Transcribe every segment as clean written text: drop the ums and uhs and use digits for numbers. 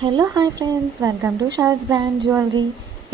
Hello hi friends, welcome to షావ్స్ brand jewellery.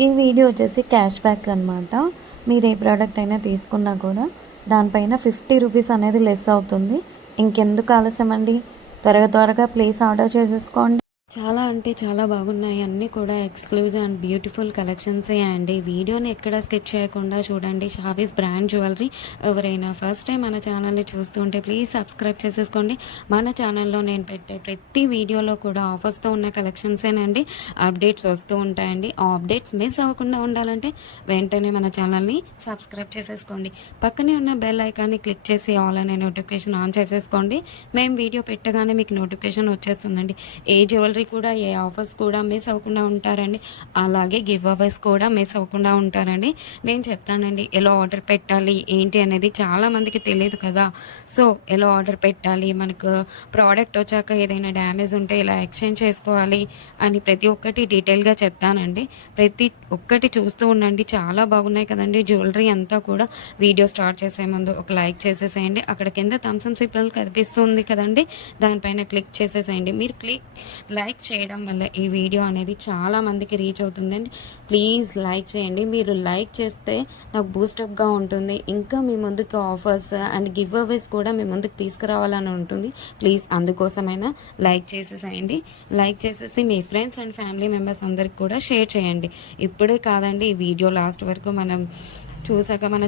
ఈ video వచ్చేసి క్యాష్ బ్యాక్ అనమాట. మీరు ఏ ప్రోడక్ట్ అయినా తీసుకున్నా కూడా దానిపైన 50 రూపీస్ అనేది లెస్ అవుతుంది. ఇంకెందుకు ఆలస్యం అండి, త్వరగా ప్లేస్ ఆర్డర్ చేసేసుకోండి. చాలా అంటే చాలా బాగున్నాయి. అన్నీ కూడా ఎక్స్క్లూజివ్ అండ్ బ్యూటిఫుల్ కలెక్షన్సే అండి. వీడియోని ఎక్కడ స్కిప్ చేయకుండా చూడండి. Shavis brand jewellery. ఎవరైనా ఫస్ట్ టైం మన ఛానల్ని చూస్తుంటే ప్లీజ్ సబ్స్క్రైబ్ చేసేసుకోండి. మన ఛానల్లో నేను పెట్టే ప్రతి వీడియోలో కూడా ఆఫర్స్తో ఉన్న కలెక్షన్సేనండి అప్డేట్స్ వస్తూ ఉంటాయండి. ఆ అప్డేట్స్ మిస్ అవ్వకుండా ఉండాలంటే వెంటనే మన ఛానల్ని సబ్స్క్రైబ్ చేసేసుకోండి. పక్కనే ఉన్న బెల్ ఐకాన్ని క్లిక్ చేసి ఆల్ అనే నోటిఫికేషన్ ఆన్ చేసేసుకోండి. మేము వీడియో పెట్టగానే మీకు నోటిఫికేషన్ వచ్చేస్తుందండి. ఏ జ్యువెలరీ కూడా ఏ ఆఫర్స్ కూడా మిస్ అవ్వకుండా ఉంటారండి. అలాగే గివ్ అవేస్ కూడా మిస్ అవ్వకుండా ఉంటారండి. నేను చెప్తానండి ఎలా ఆర్డర్ పెట్టాలి ఏంటి అనేది. చాలామందికి తెలియదు కదా. సో ఎలా ఆర్డర్ పెట్టాలి, మనకు ప్రోడక్ట్ వచ్చాక ఏదైనా డ్యామేజ్ ఉంటే ఇలా ఎక్స్చేంజ్ చేసుకోవాలి అని ప్రతి ఒక్కటి డీటెయిల్గా చెప్తానండి. ప్రతి ఒక్కటి చూస్తూ ఉండండి. చాలా బాగున్నాయి కదండి జ్యువెలరీ అంతా కూడా. వీడియో స్టార్ట్ చేసే ముందు ఒక లైక్ చేసేసేయండి. అక్కడ కింద థమ్స్ అండ్ సింబల్ కనిపిస్తుంది కదండి, దానిపైన క్లిక్ చేసేసేయండి. మీరు లైక్ చేయడం వల్ల ఈ వీడియో అనేది చాలా మందికి రీచ్ అవుతుందండి. ప్లీజ్ లైక్ చేయండి. మీరు లైక్ చేస్తే నాకు బూస్టప్గా ఉంటుంది. ఇంకా మీ ముందుకు ఆఫర్స్ అండ్ గివ్ అవేస్ కూడా మీ ముందుకు తీసుకురావాలని ఉంటుంది. ప్లీజ్ అందుకోసమైనా లైక్ చేసేసేయండి. లైక్ చేసేసి మీ ఫ్రెండ్స్ అండ్ ఫ్యామిలీ మెంబర్స్ అందరికి కూడా షేర్ చేయండి. ఇప్పుడే కాదండి, ఈ వీడియో లాస్ట్ వరకు మనం చూసాక మన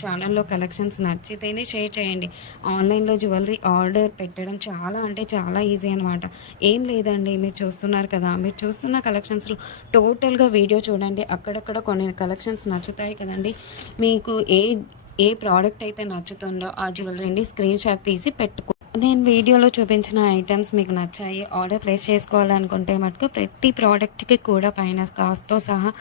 ఛానల్లో కలెక్షన్స్ నచ్చితేనే షేర్ చేయండి. ఆన్లైన్లో జ్యువెలరీ ఆర్డర్ పెట్టడం చాలా అంటే చాలా ఈజీ అనమాట. ఏం లేదండి, మీరు చూస్తున్నారు కదా, మీరు చూస్తున్న కలెక్షన్స్లో టోటల్గా వీడియో చూడండి. అక్కడక్కడ కొన్ని కలెక్షన్స్ నచ్చుతాయి కదండి. మీకు ఏ ప్రోడక్ట్ అయితే నచ్చుతుందో ఆ జ్యువెలరీని స్క్రీన్ షాట్ తీసి పెట్టుకో. నేను వీడియోలో చూపించిన ఐటమ్స్ మీకు నచ్చాయి, ఆర్డర్ ప్లేస్ చేసుకోవాలనుకుంటే మటుకు ప్రతి ప్రోడక్ట్కి కూడా పైన కాస్ట్తో సహా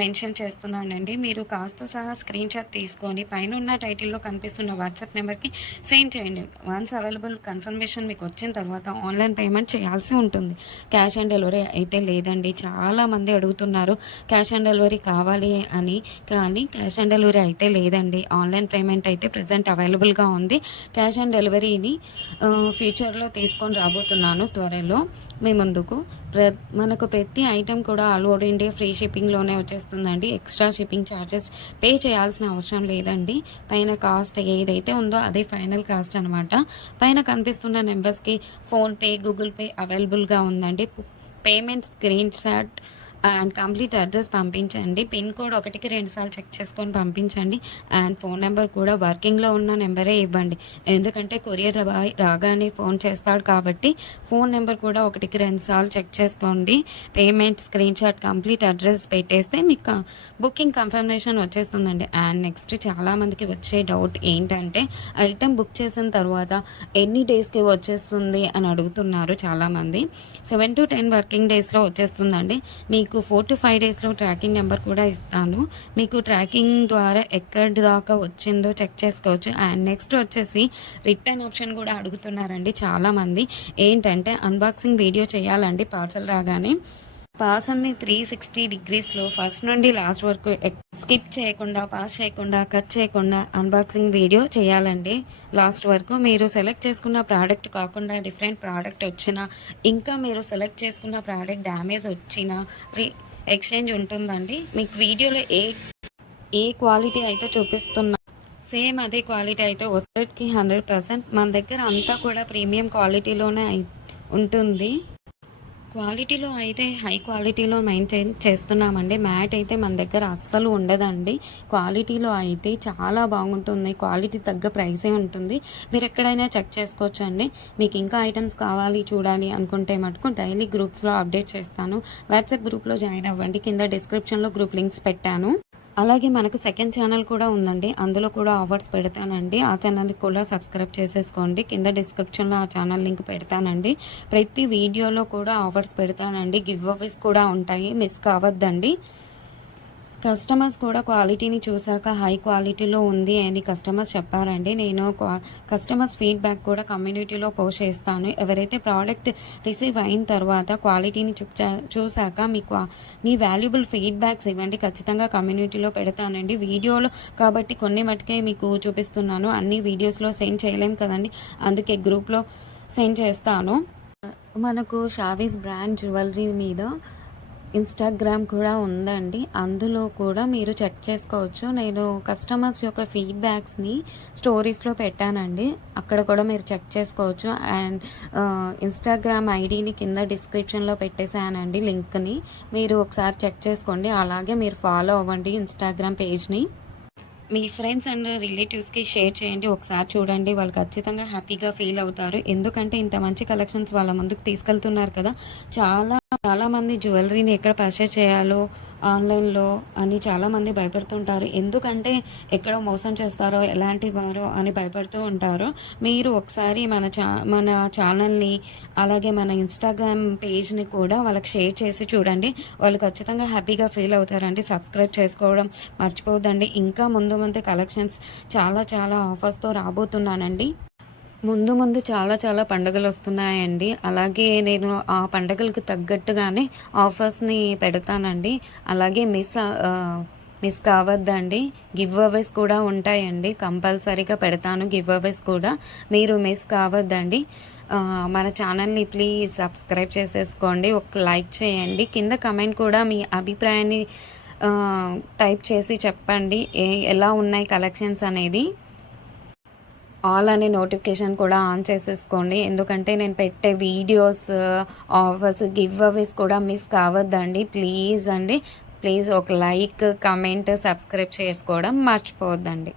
మెన్షన్ చేస్తున్నానండి. మీరు కాస్ట్తో సహా స్క్రీన్ షాట్ తీసుకొని పైన ఉన్న టైటిల్లో కనిపిస్తున్న వాట్సాప్ నెంబర్కి సెండ్ చేయండి. వన్స్ అవైలబుల్ కన్ఫర్మేషన్ మీకు వచ్చిన తర్వాత ఆన్లైన్ పేమెంట్ చేయాల్సి ఉంటుంది. క్యాష్ ఆన్ డెలివరీ అయితే లేదండి. చాలామంది అడుగుతున్నారు క్యాష్ ఆన్ డెలివరీ కావాలి అని, కానీ క్యాష్ ఆన్ డెలివరీ అయితే లేదండి. ఆన్లైన్ పేమెంట్ అయితే ప్రజెంట్ అవైలబుల్గా ఉంది. క్యాష్ ఆన్ డెలివరీని ఫ్యూచర్లో తీసుకొని రాబోతున్నాను త్వరలో మీ ముందుకు. మనకు ప్రతి ఐటెం కూడా ఆల్ ఓవర్ ఇండియా ఫ్రీ షిప్పింగ్లోనే వచ్చేస్తుందండి. ఎక్స్ట్రా షిప్పింగ్ ఛార్జెస్ పే చేయాల్సిన అవసరం లేదండి. పైన కాస్ట్ ఏదైతే ఉందో అదే ఫైనల్ కాస్ట్ అనమాట. పైన కనిపిస్తున్న నెంబర్స్కి ఫోన్పే, గూగుల్ పే అవైలబుల్గా ఉందండి. Payment screen shot and complete address పంపించండి. పిన్ కోడ్ 1కి 2 సార్లు చెక్ చేసుకొని పంపించండి. అండ్ ఫోన్ నెంబర్ కూడా వర్కింగ్లో ఉన్న నెంబరే ఇవ్వండి. ఎందుకంటే కొరియర్ బాయ్ రాగానే ఫోన్ చేస్తాడు కాబట్టి ఫోన్ నెంబర్ కూడా 1కి 2 సార్లు చెక్ చేసుకోండి. Payment screen shot complete address పెట్టేస్తే మీకు బుకింగ్ కన్ఫర్మేషన్ వచ్చేస్తుందండి. అండ్ నెక్స్ట్ చాలామందికి వచ్చే డౌట్ ఏంటంటే ఐటెం బుక్ చేసిన తర్వాత ఎన్ని డేస్కి వచ్చేస్తుంది అని అడుగుతున్నారు చాలామంది. 7 to 10 వర్కింగ్ డేస్లో వచ్చేస్తుందండి. మీకు 4 to 5 డేస్లో ట్రాకింగ్ నెంబర్ కూడా ఇస్తాను. మీకు ట్రాకింగ్ ద్వారా ఎక్కడి దాకా వచ్చిందో చెక్ చేసుకోవచ్చు. అండ్ నెక్స్ట్ వచ్చేసి రిటర్న్ ఆప్షన్ కూడా అడుగుతున్నారండి చాలామంది. ఏంటంటే అన్బాక్సింగ్ వీడియో చేయాలండి పార్సల్ రాగానే. పార్సల్ని 360 డిగ్రీస్లో ఫస్ట్ నుండి లాస్ట్ వరకు స్కిప్ చేయకుండా, పాస్ చేయకుండా, కట్ చేయకుండా అన్బాక్సింగ్ వీడియో చేయాలండి లాస్ట్ వరకు. మీరు సెలెక్ట్ చేసుకున్న ప్రోడక్ట్ కాకుండా డిఫరెంట్ ప్రోడక్ట్ వచ్చినా, ఇంకా మీరు సెలెక్ట్ చేసుకున్న ప్రోడక్ట్ డ్యామేజ్ వచ్చినా ఎక్స్చేంజ్ ఉంటుందండి. మీకు వీడియోలో ఏ క్వాలిటీ అయితే చూపిస్తున్నా సేమ్ అదే క్వాలిటీ అయితే వస్తుందికి 100%. మన దగ్గర అంతా కూడా ప్రీమియం క్వాలిటీలోనే ఉంటుంది. క్వాలిటీలో అయితే హై క్వాలిటీలో మెయింటైన్ చేస్తున్నామండి. మ్యాట్ అయితే మన దగ్గర అస్సలు ఉండదండి. క్వాలిటీలో అయితే చాలా బాగుంటుంది. క్వాలిటీ తగ్గ ప్రైసే ఉంటుంది. మీరు ఎక్కడైనా చెక్ చేసుకోవచ్చు అండి. మీకు ఇంకా ఐటమ్స్ కావాలి చూడాలి అనుకుంటే మటుకు డైలీ గ్రూప్స్లో అప్డేట్ చేస్తాను. వాట్సాప్ గ్రూప్లో జాయిన్ అవ్వండి. కింద డిస్క్రిప్షన్లో గ్రూప్ లింక్స్ పెట్టాను. అలాగే మనకు సెకండ్ ఛానల్ కూడా ఉందండి, అందులో కూడా ఆఫర్స్ పెడతానండి. ఆ ఛానల్కి కూడా సబ్స్క్రైబ్ చేసేసుకోండి. కింద డిస్క్రిప్షన్లో ఆ ఛానల్ లింక్ పెడతానండి. ప్రతి వీడియోలో కూడా ఆఫర్స్ పెడతానండి. గివ్ అవేస్ కూడా ఉంటాయి, మిస్ కావద్దండి. కస్టమర్స్ కూడా క్వాలిటీని చూసాక హై క్వాలిటీలో ఉంది అని కస్టమర్స్ చెప్పారండి. నేను కస్టమర్స్ ఫీడ్బ్యాక్ కూడా కమ్యూనిటీలో పోస్ట్ చేస్తాను. ఎవరైతే ప్రోడక్ట్ రిసీవ్ అయిన తర్వాత క్వాలిటీని చూసాక మీ వాల్యుబుల్ ఫీడ్బ్యాక్స్ ఇవ్వండి. ఖచ్చితంగా కమ్యూనిటీలో పెడతానండి. వీడియోలో కాబట్టి కొన్ని మటుకే మీకు చూపిస్తున్నాను. అన్ని వీడియోస్లో సెండ్ చేయలేం కదండి, అందుకే గ్రూప్లో సెండ్ చేస్తాను. మనకు షావీస్ బ్రాండ్ జ్యువెలరీ మీద ఇన్‌స్టాగ్రామ్ కూడా ఉందండి. అందులో కూడా మీరు చెక్ చేసుకోవచ్చు. నేను కస్టమర్స్ యొక్క ఫీడ్‌బ్యాక్స్‌ని స్టోరీస్‌లో పెట్టానండి. అక్కడ కూడా మీరు చెక్ చేసుకోవచ్చు. అండ్ ఇన్‌స్టాగ్రామ్ ఐడీని కింద డిస్క్రిప్షన్‌లో పెట్టేసానండి లింక్‌ని. మీరు ఒకసారి చెక్ చేసుకోండి. అలాగే మీరు ఫాలో అవ్వండి ఇన్‌స్టాగ్రామ్ పేజ్‌ని. మీ ఫ్రెండ్స్ అండ్ రిలేటివ్స్‌కి షేర్ చేయండి. ఒకసారి చూడండి. వాళ్ళు ఖచ్చితంగా హ్యాపీగా ఫీల్ అవుతారు. ఎందుకంటే ఇంత మంచి కలెక్షన్స్ వాళ్ళ ముందుకు తీసుకెళ్తున్నారు కదా! చాలామంది జ్యువెలరీని ఎక్కడ పర్చేస్ చేయాలో ఆన్‌లైన్‌లో అని చాలామంది భయపడుతుంటారు. ఎందుకంటే ఎక్కడ మోసం చేస్తారో, ఎలాంటి వారో అని భయపడుతూ ఉంటారు. మీరు ఒకసారి మన ఛానల్‌ని అలాగే మన ఇన్‌స్టాగ్రామ్ పేజ్‌ని కూడా వాళ్ళకి షేర్ చేసి చూడండి. వాళ్ళు ఖచ్చితంగా హ్యాపీగా ఫీల్ అవుతారండి. సబ్స్క్రైబ్ చేసుకోవడం మర్చిపోవద్దండి. ఇంకా ముందు కలెక్షన్స్ చాలా ఆఫర్స్‌తో రాబోతున్నానండి. ముందు చాలా పండుగలొస్తున్నాయండి. అలాగే నేను ఆ పండగలకు తగ్గట్టుగానే ఆఫర్స్‌ని పెడతానండి. అలాగే మిస్ కావద్దండి. గివ్ అవేస్ కూడా ఉంటాయండి. కంపల్సరీగా పెడతాను గివ్ అవేస్ కూడా. మీరు మిస్ కావద్దండి. మన ఛానల్‌ని ప్లీజ్ సబ్స్క్రైబ్ చేసేసుకోండి. ఒక లైక్ చేయండి. కింద కమెంట్ కూడా మీ అభిప్రాయాన్ని టైప్ చేసి చెప్పండి. ఎలా ఉన్నాయి కలెక్షన్స్ అనేది. ఆల్ అనే నోటిఫికేషన్ కూడా ఆన్ చేసేసుకోండి. ఎందుకంటే నేను పెట్టే వీడియోస్, ఆఫర్స్, గివ్ అవేస్ కూడా మిస్ కావద్దండి. ప్లీజ్ అండి. ప్లీజ్ ఒక లైక్, కమెంట్, సబ్స్క్రైబ్ చేసుకోవడం మర్చిపోవద్దండి.